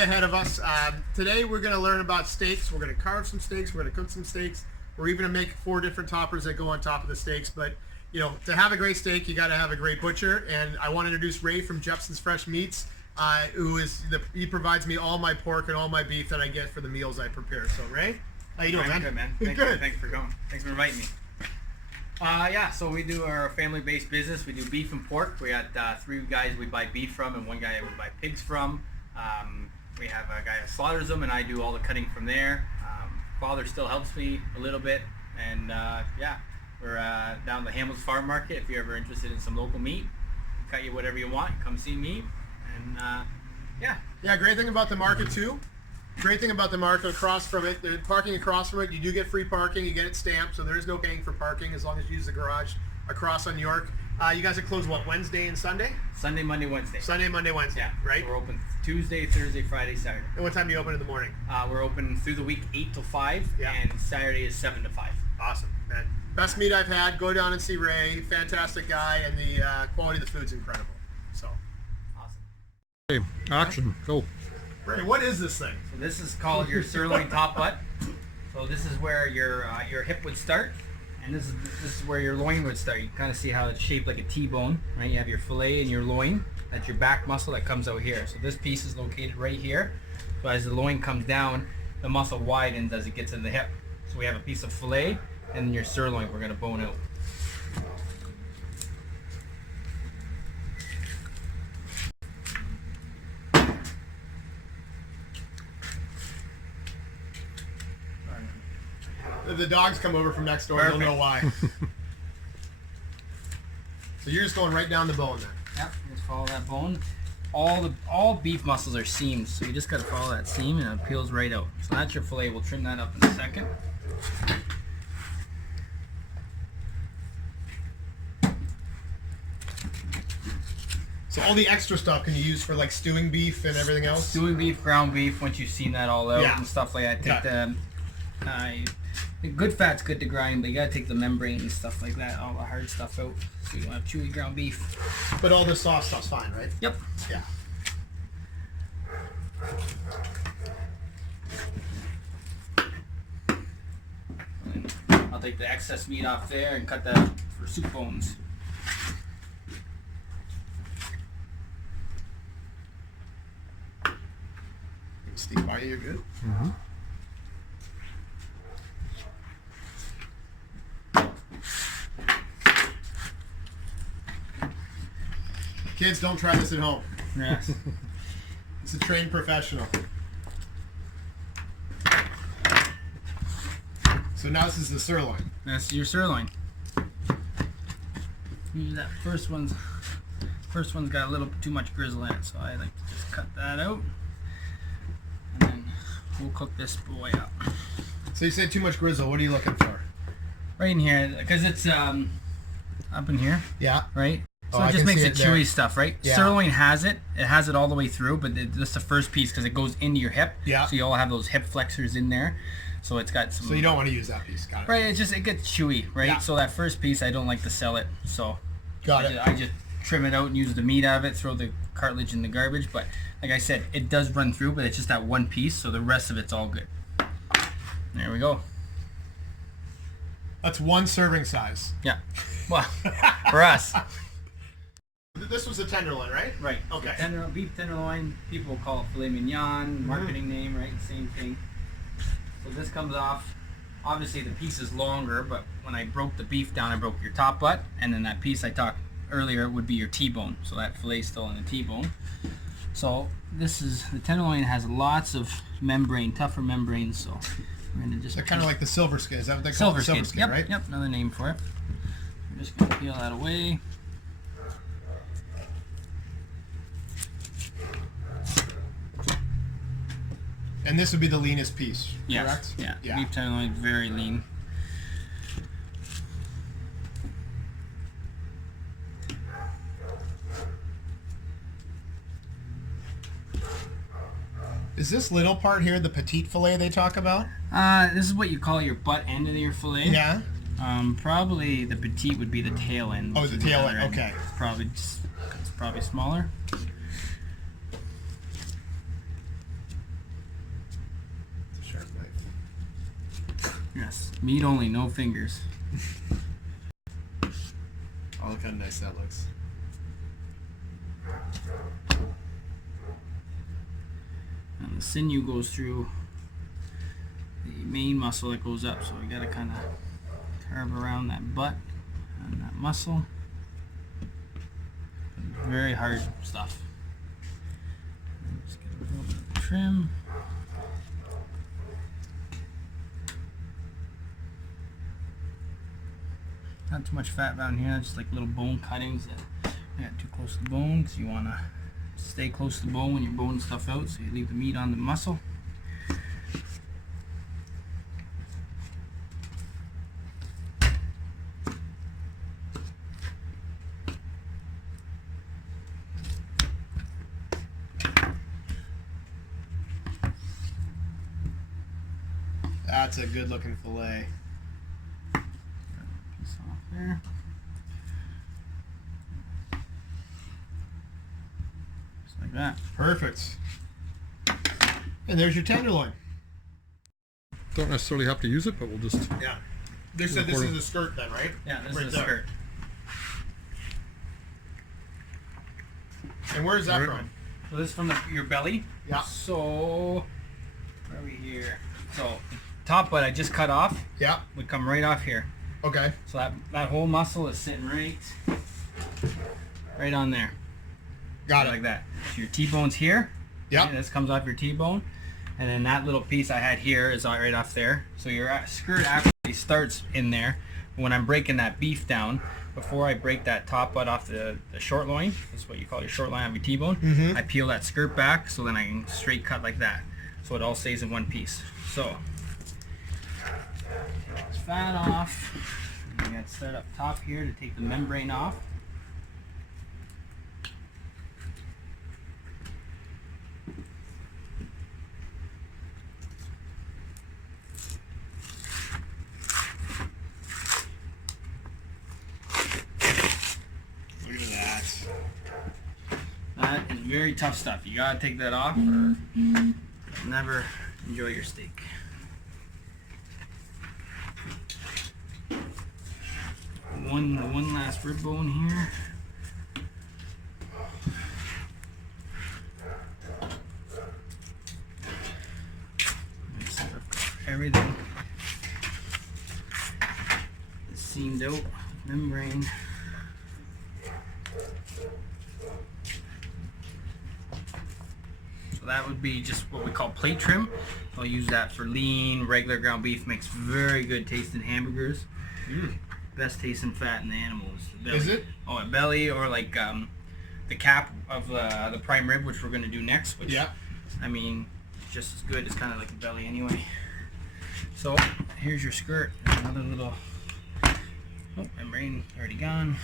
ahead of us. Today we're going to learn about steaks. We're going to carve some steaks. We're going to cook some steaks. We're even going to make 4 different toppers that go on top of the steaks. But, you know, to have a great steak, you got to have a great butcher. And I want to introduce Ray from Jeppson's Fresh Meats, he provides me all my pork and all my beef that I get for the meals I prepare. So, Ray, how you doing, man? Good, man. Thanks for going. Thanks for inviting me. Yeah, so we do our family-based business. We do beef and pork. We got 3 guys we buy beef from and 1 guy we buy pigs from. We have a guy that slaughters them, and I do all the cutting from there. Father still helps me a little bit, and yeah, we're down the Hamels Farm Market. If you're ever interested in some local meat, cut you whatever you want. Come see me, and yeah. Great thing about the market too. Great thing about the market across from it, the parking across from it, you do get free parking. You get it stamped, so there is no paying for parking as long as you use the garage across on York. You guys are closed what, Wednesday and Sunday? Sunday, Monday, Wednesday. Sunday, Monday, Wednesday. Yeah, right. So we're open Tuesday, Thursday, Friday, Saturday. And what time do you open in the morning? We're open through the week 8 till 5, Yeah. and Saturday is 7 to 5. Awesome, man. Best meat I've had. Go down and see Ray. Fantastic guy, and the quality of the food's incredible. So Awesome. Okay, action, go. Ray, what is this thing? So this is called your sirloin top butt. So this is where your hip would start, and this is where your loin would start. You kind of see how it's shaped like a T-bone, right? You have your fillet and your loin. That's your back muscle that comes out here. So this piece is located right here. So as the loin comes down, the muscle widens as it gets in the hip. So we have a piece of fillet and then your sirloin we're going to bone out. If the dogs come over from next door, Perfect. you'll know why. So you're just going right down the bone then. Yep, just follow that bone. All beef muscles are seams, so you just gotta follow that seam and it peels right out. So that's your fillet. We'll trim that up in a second. So all the extra stuff can you use for like stewing beef and everything else? Stewing beef, ground beef, once you've seen that all out Yeah. and stuff like that. Take the good fat's good to grind, but you gotta take the membrane and stuff like that, all the hard stuff out, so you don't have chewy ground beef. But all the soft stuff's fine, right? Yep. Yeah. I'll take the excess meat off there and cut that for soup bones. Steve, by you, you're good. Mm-hmm. Kids, don't try this at home. Yes. It's a trained professional. So now this is the sirloin. That's your sirloin. Usually that first one's got a little too much grizzle in it, so I like to just cut that out. And then we'll cook this boy up. So you said too much grizzle. What are you looking for? Right in here, because it's up in here, Yeah. right? So Oh, I it just can makes see it it there. chewy stuff, right? Yeah. Sirloin has it. It has it all the way through, but that's the first piece because it goes into your hip. Yeah. So you all have those hip flexors in there. So it's got some. So you don't want to use that piece. Got it. Right, it gets chewy, right? Yeah. So that first piece, I don't like to sell it. So Got it. I just trim it out and use the meat out of it, throw the cartilage in the garbage. But like I said, it does run through, but it's just that one piece, so the rest of it's all good. There we go. That's 1 serving size. Yeah. Well, for us. This was a tenderloin, right? Right. Okay. Beef tenderloin, people will call it filet mignon, marketing name, right? Same thing. So this comes off. Obviously the piece is longer, but when I broke the beef down, I broke your top butt, and then that piece I talked earlier would be your T-bone. So that filet's still in the T-bone. So this is, the tenderloin has lots of membrane, tougher membranes, so we're gonna just... They're kind of like the silver skin. Is that what they call silver it? skin. Silver skin, Yep, right? yep, another name for it. We're just gonna peel that away. And this would be the leanest piece, Yes. correct? Yeah. Yeah. Beef tenderloin, very lean. Is this little part here the petite fillet they talk about? This is what you call your butt end of your fillet. Yeah. Probably the petite would be the tail end. Oh, which the is tail other end, okay. It's probably smaller. Yes, meat only, no fingers. Oh, look how nice that looks. And the sinew goes through the main muscle that goes up, so we gotta kind of carve around that butt and that muscle. Very hard stuff. Just get a little bit of trim. Not too much fat down here, just like little bone cuttings that got too close to the bone, because you want to stay close to the bone when you're boning stuff out, so you leave the meat on the muscle. That's a good looking fillet. Piece off there. Just like that. Perfect. And there's your tenderloin. Don't necessarily have to use it, but we'll just. Yeah. They said this is a skirt then, right? Yeah, this Right is a there. skirt. And where is that Right. from? So this is from your belly. Yeah. So, where are we here? So, top butt I just cut off Yeah. would come right off here. Okay. So that whole muscle is sitting right on there. Got it. Like that. So your T-bone's here. Yep. Okay, this comes off your T-bone. And then that little piece I had here is right off there. So your skirt actually starts in there. When I'm breaking that beef down, before I break that top butt off the short loin, this is what you call your short line of your T-bone, I peel that skirt back so then I can straight cut like that. So it all stays in one piece. So, take this fat off. And you got to start up top here to take the membrane off. Look at that. That is very tough stuff. You gotta take that off or you'll never enjoy your steak. One last rib bone here. Everything is seamed out, membrane. So that would be just what we call plate trim. I'll use that for lean, regular ground beef. Makes very good tasting hamburgers. Best tasting fat in the animal is the belly. Is it? Oh, a belly or like the cap of the prime rib, which we're going to do next. Which, Yeah. I mean, just as good. It's kind of like a belly anyway. So here's your skirt. Another little. Oh, membrane already gone.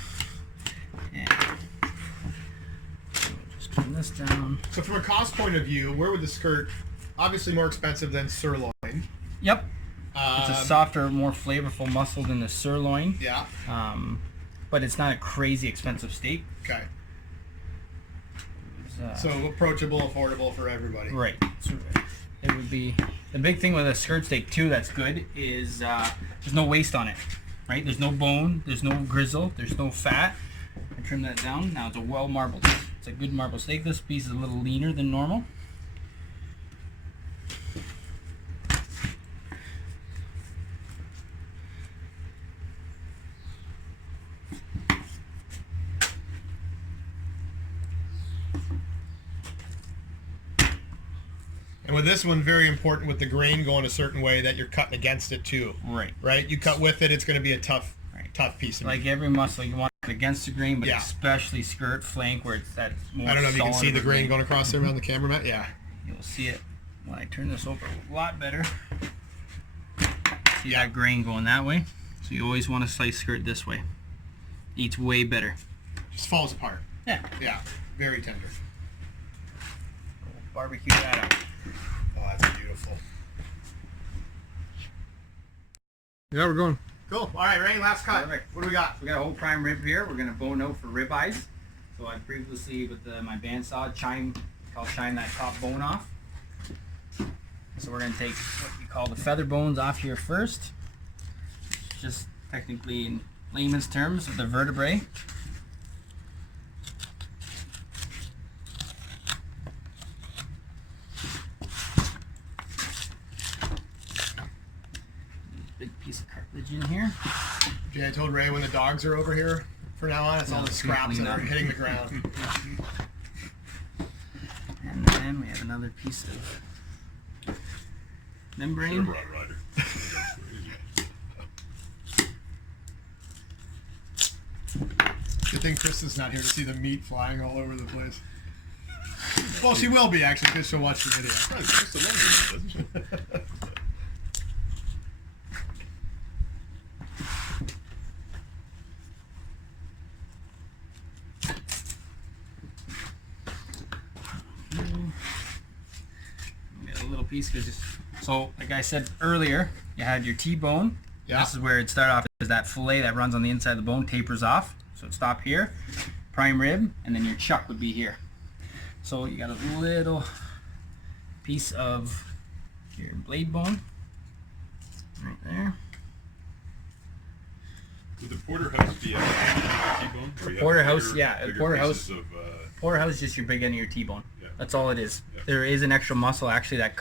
And just turn this down. So from a cost point of view, where would the skirt? Obviously more expensive than sirloin. Yep. It's a Um, softer, more flavorful muscle than the sirloin. Yeah. But it's not a crazy expensive steak. Okay. It's, So approachable, affordable for everybody. right. So it would be the big thing with a skirt steak too. That's good is there's no waste on it. Right. There's no bone. There's no grizzle. There's no fat. I trim that down. Now it's a well marbled. It's a good marbled steak. This piece is a little leaner than normal. And with this one, very important with the grain going a certain way that you're cutting against it too. Right. Right? You cut with it, it's going to be a tough, Right. tough piece of meat. Like every muscle, you want it against the grain, but Yeah. especially skirt, flank, where it's that more. I don't know if you can solid see of the a grain going across there on the camera, Matt. Yeah. You'll see it when I turn this over a lot better. See Yeah. that grain going that way? So you always want to slice skirt this way. Eats way better. Just falls apart. Yeah. Yeah. Very tender. Barbecue that up. Oh, that's beautiful. Yeah, we're going. Cool. All right, Ray, last cut. Perfect. What do we got? We got a whole prime rib here. We're gonna bone out for rib eyes. So I previously with my bandsaw chine that top bone off. So we're gonna take what you call the feather bones off here first. just technically in layman's terms the vertebrae. Big piece of cartilage in here. Jay, I told Ray when the dogs are over here, from now on, it's all the scraps that are hitting the ground. And then we have another piece of membrane. Good thing Kristen's not here to see the meat flying all over the place. Well, she will be actually, because she'll watch the video. Get a little piece because so, like I said earlier, you had your T-bone. Yeah. This is where it started off as that fillet that runs on the inside of the bone, tapers off. So it stop here, prime rib, and then your chuck would be here. So you got a little piece of your blade bone right there. Would the porterhouse be a T-bone? Porterhouse, yeah, bigger porterhouse. pieces of, Porterhouse is just your big end of your T-bone. Yeah. That's all it is. Yeah. There is an extra muscle actually that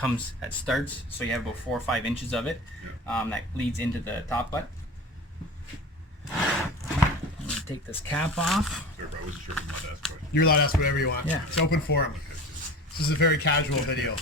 starts, so you have about 4 or 5 inches of it that leads into the top butt. I'm gonna take this cap off. Sorry, I wasn't sure if I'm allowed to ask questions. You're allowed to ask whatever you want. Yeah. It's open forum. This is a very casual video.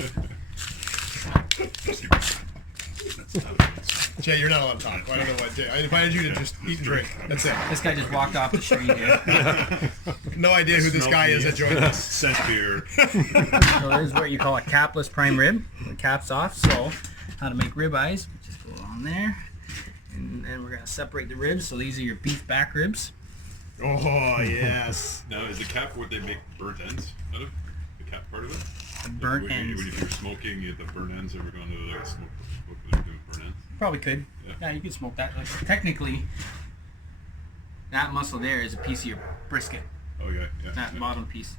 Jay, you're not allowed to talk. I don't know what. Jay, I invited you to just eat and drink. That's it. This guy just walked off the street here. No idea who this guy is that joined us. Scent beer. So this is what you call a capless prime rib. The cap's off. So how to make rib eyes? Just go on there, and then we're gonna separate the ribs. So these are your beef back ribs. Oh yes. Now, is the cap what they make burnt ends out of? The cap part of it? The burnt When ends. if you're smoking, the burnt ends ever gone to like smoke when they're doing burnt ends? Probably could. Yeah. Yeah, you could smoke that. Like, technically, that muscle there is a piece of your brisket. Oh yeah, yeah. That yeah. bottom piece,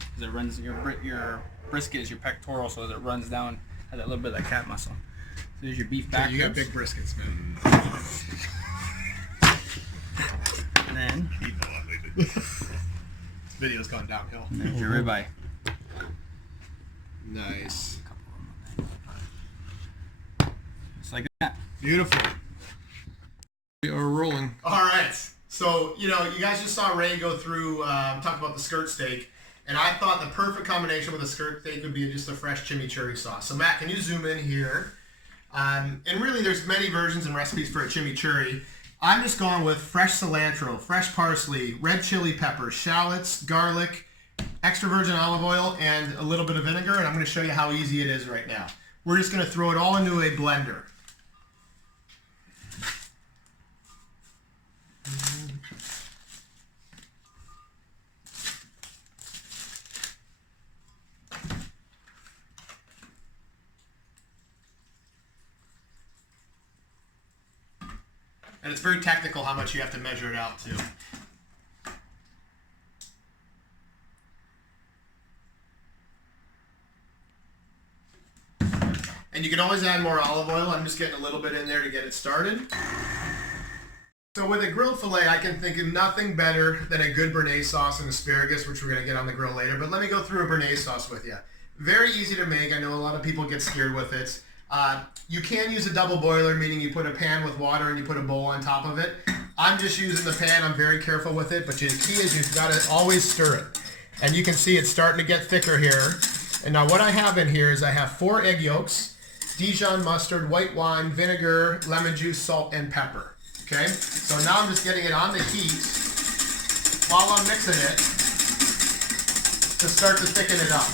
because it runs your brisket is your pectoral, so as it runs down, has that little bit of that cat muscle. So there's your beef back You got ribs. big briskets, man. And then Eating a lot lately. Video's gone downhill. there's your ribeye. Nice. Just like that. Beautiful. We are rolling. All right. So, you guys just saw Ray go through, talk about the skirt steak. And I thought the perfect combination with a skirt steak would be just a fresh chimichurri sauce. So, Matt, can you zoom in here? And really, there's many versions and recipes for a chimichurri. I'm just going with fresh cilantro, fresh parsley, red chili peppers, shallots, garlic, extra virgin olive oil, and a little bit of vinegar. And I'm going to show you how easy it is right now. We're just going to throw it all into a blender. And it's very technical how much you have to measure it out too. And you can always add more olive oil. I'm just getting a little bit in there to get it started. So with a grilled filet, I can think of nothing better than a good béarnaise sauce and asparagus, which we're going to get on the grill later. But let me go through a béarnaise sauce with you. Very easy to make. I know a lot of people get scared with it. You can use a double boiler, meaning you put a pan with water and you put a bowl on top of it. I'm just using the pan. I'm very careful with it. But the key is you've got to always stir it. And you can see it's starting to get thicker here. And now what I have in here is I have 4 egg yolks, Dijon mustard, white wine, vinegar, lemon juice, salt, and pepper. Okay? So now I'm just getting it on the heat while I'm mixing it to start to thicken it up.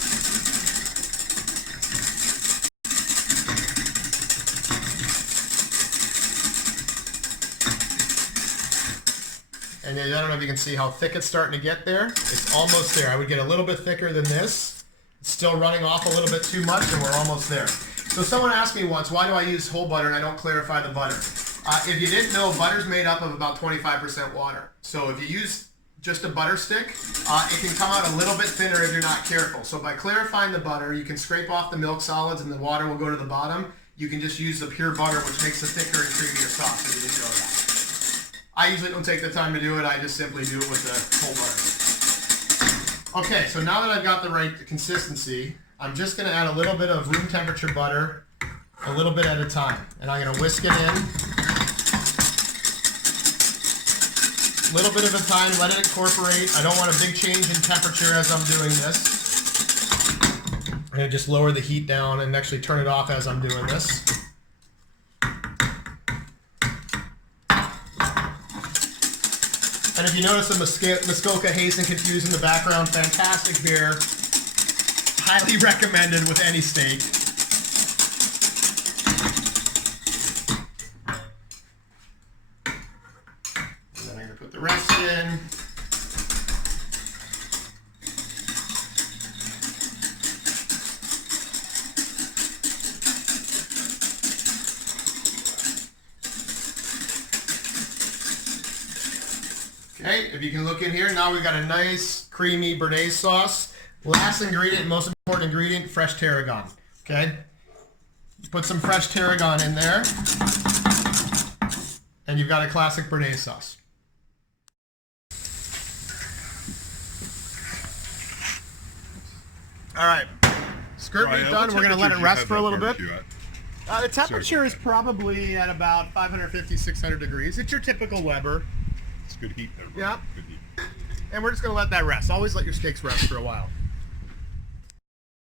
And I don't know if you can see how thick it's starting to get there. It's almost there. I would get a little bit thicker than this. It's still running off a little bit too much, and we're almost there. So someone asked me once, why do I use whole butter and I don't clarify the butter? If you didn't know, butter's made up of about 25% water. So if you use just a butter stick, it can come out a little bit thinner if you're not careful. So by clarifying the butter, you can scrape off the milk solids and the water will go to the bottom. You can just use the pure butter, which makes a thicker and creamier sauce if you didn't know that. I usually don't take the time to do it. I just simply do it with the whole butter. Okay, so now that I've got the right consistency, I'm just going to add a little bit of room temperature butter, a little bit at a time. And I'm going to whisk it in. A little bit of a time, let it incorporate. I don't want a big change in temperature as I'm doing this. I'm going to just lower the heat down and actually turn it off as I'm doing this. And if you notice the Muskoka Hazen confused in the background, fantastic beer. Highly recommended with any steak. And then I'm going to put the rest in. Okay, if you can look in here, now we've got a nice creamy béarnaise sauce. Last ingredient, most important ingredient, fresh tarragon. Okay, put some fresh tarragon in there, and you've got a classic béarnaise sauce. All right, skirt meat done. We're gonna let it rest for a little bit. The temperature is probably at about 550, 600 degrees. It's your typical Weber. It's good heat there. Bro. Yeah. Good heat. And we're just going to let that rest. Always let your steaks rest for a while.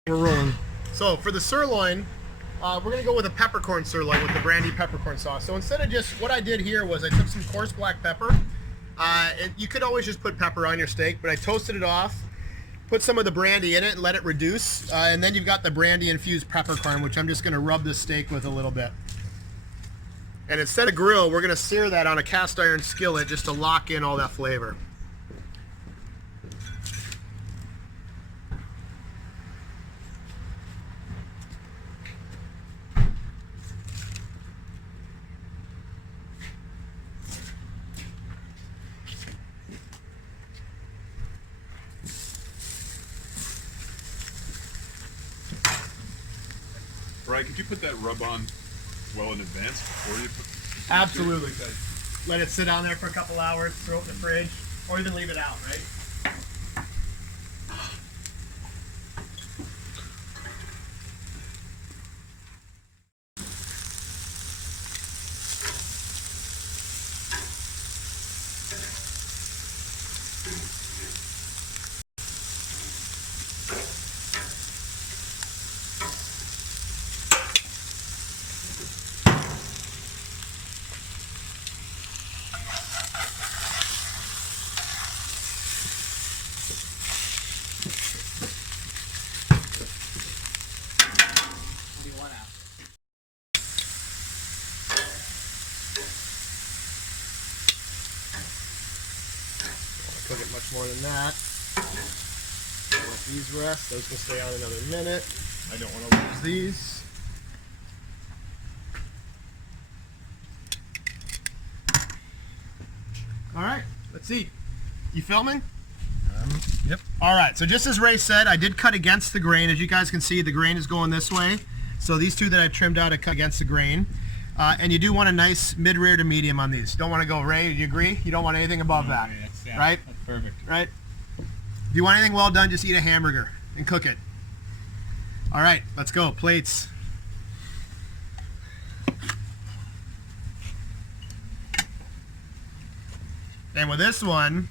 We're rolling. So for the sirloin, we're going to go with a peppercorn sirloin with the brandy peppercorn sauce. So instead of just, what I did here was I took some coarse black pepper. You could always just put pepper on your steak, but I toasted it off, put some of the brandy in it and let it reduce. And then you've got the brandy infused peppercorn, which I'm just going to rub the steak with a little bit. And instead of grill, we're going to sear that on a cast iron skillet just to lock in all that flavor. Brian, could you put that rub on well in advance before you put? Absolutely good. Let it sit down there for a couple hours, throw it in the fridge, or even leave it out, right? What do you want after? Cook it much more than that. Let these rest. Those can stay on another minute. I don't want to lose these. All right, let's eat. You filming? Yep. All right, so just as Ray said, I did cut against the grain. As you guys can see, the grain is going this way. So these two that I trimmed out, I cut against the grain. And you do want a nice mid-rear to medium on these. Don't want to go, Ray, do you agree? You don't want anything above that, right? That's perfect. Right? If you want anything well done, just eat a hamburger and cook it. All right, let's go. Plates. And with this one,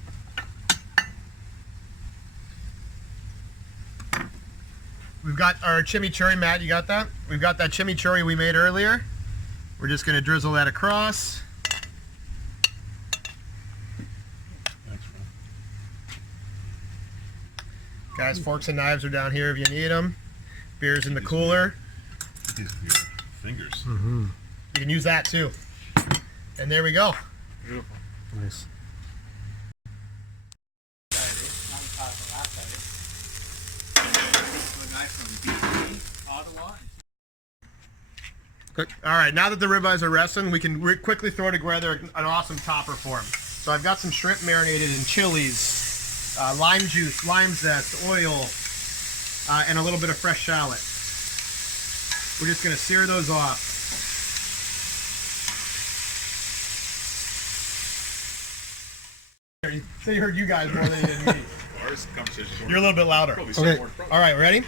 we've got our chimichurri. Matt, you got that? We've got that chimichurri we made earlier. We're just going to drizzle that across. Thanks, man. Guys, forks and knives are down here if you need them. Beer's in the cooler. These are your fingers. You can use that too. And there we go. Beautiful. Nice. Ottawa. All right, now that the ribeyes are resting, we can quickly throw together an awesome topper for them. So I've got some shrimp marinated in chilies, lime juice, lime zest, oil, and a little bit of fresh shallot. We're just going to sear those off. They heard you guys more than you did me. Ours conversation. You're a little bit louder. Probably Okay. more problem. All right, ready?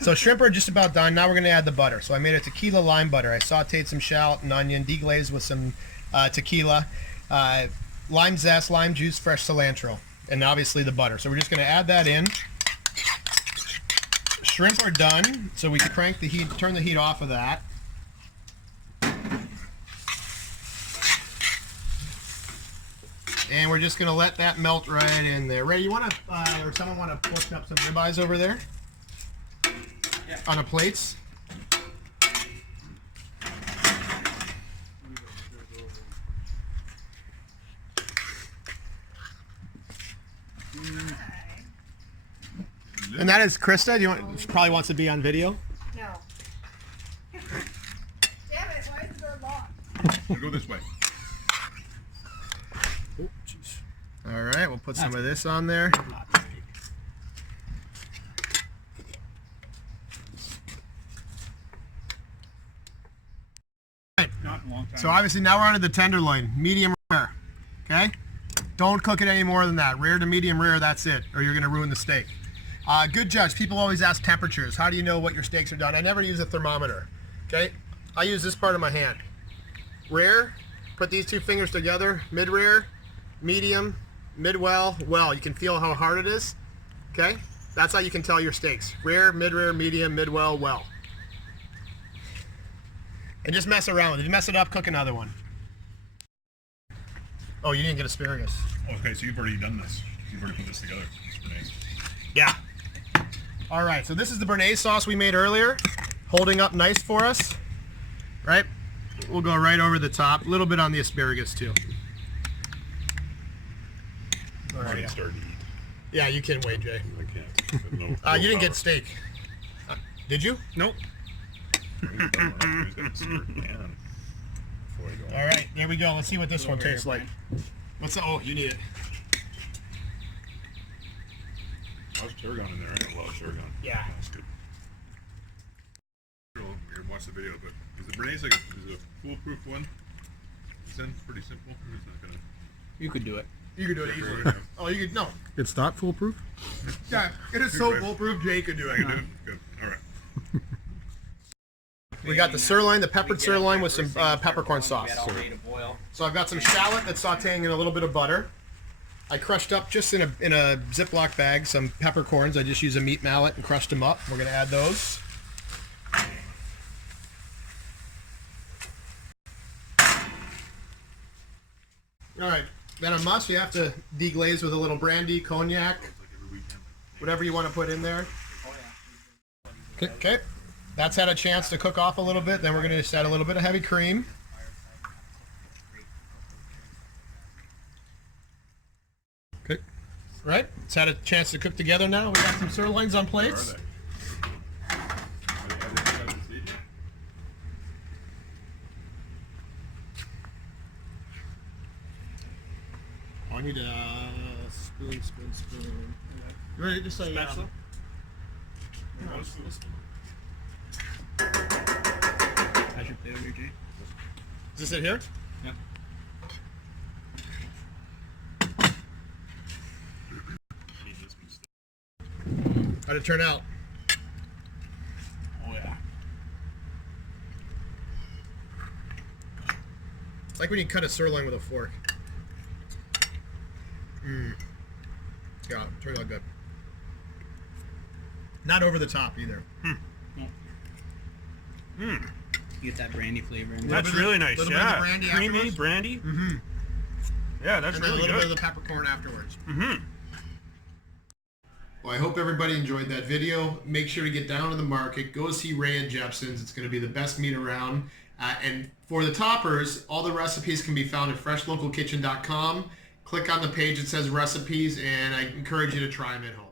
So shrimp are just about done. Now we're going to add the butter. So I made a tequila lime butter. I sauteed some shallot and onion, deglazed with some tequila, lime zest, lime juice, fresh cilantro, and obviously the butter. So we're just going to add that in. Shrimp are done, so we can crank the heat, turn the heat off of that. And we're just going to let that melt right in there. Ray, you want to, or someone want to portion up some ribeyes over there? Yeah. On the plates? And that is Krista. Do you want? She probably wants to be on video. No. Damn it, why is the door locked? We'll go this way. All right, we'll put some of this on there. So obviously now we're on to the tenderloin, medium rare. Okay, don't cook it any more than that. Rare to medium rare, that's it, or you're gonna ruin the steak. Good judge. People always ask temperatures. How do you know what your steaks are done? I never use a thermometer. Okay, I use this part of my hand. Rare. Put these two fingers together. Mid rare, medium, mid well, well. You can feel how hard it is. Okay, that's how you can tell your steaks. Rare, mid rare, medium, mid well, well. And just mess around with it. If you mess it up, cook another one. Oh, you didn't get asparagus. Okay, so you've already done this. You've already put this together. It's nice. Yeah. All right, so this is the béarnaise sauce we made earlier, holding up nice for us, right? We'll go right over the top, a little bit on the asparagus too. All I'm right, already yeah. starting to eat. Yeah, you can wait, Jay. I can't. No, You didn't power. get steak. Did you? Nope. He's got to start can before I go. All right, there we go. Let's see what this one tastes like. What's the, oh, you need it. How's tarragon in there? I got a lot of tarragon. Yeah. That's good. We're gonna watch the video, but is the béarnaise like is a foolproof one? It's pretty simple. It's not gonna. You could do it. You could do it easily. Yeah. Oh, you could, no. It's not foolproof? Yeah, it is so foolproof, Jay could do I it. can do it. Good. All right. We got the sirloin, the peppered sirloin with some peppercorn sauce. We got all ready to boil. So I've got some shallot that's sauteing in a little bit of butter. I crushed up just in a Ziploc bag some peppercorns. I just use a meat mallet and crushed them up. We're gonna add those. All right, then a must. You have to deglaze with a little brandy, cognac, It's like every weekend. whatever you want to put in there. Oh yeah. Okay, that's had a chance to cook off a little bit. Then we're gonna just add a little bit of heavy cream. Okay. Right? It's had a chance to cook together now. We got some sirloins on Where are plates. they? Are they inside the seat? I need a spoon. You ready to say Spatula? How's your plate over here, Jay? Is this it here? Yeah. I need this one still. How'd it turn out? Oh yeah. It's like when you cut a sirloin with a fork. Yeah, it turned out good. Not over the top either. You get that brandy flavor in there. That's really nice. Little bit of the Yeah, brandy creamy afterwards? brandy. Mm-hmm. Yeah, that's And then a really little bit of good. the peppercorn afterwards. Mm-hmm. Well, I hope everybody enjoyed that video. Make sure to get down to the market. Go see Ray and Jepson's. It's going to be the best meat around. And for the toppers, all the recipes can be found at FreshLocalKitchen.com. Click on the page that says recipes, and I encourage you to try them at home.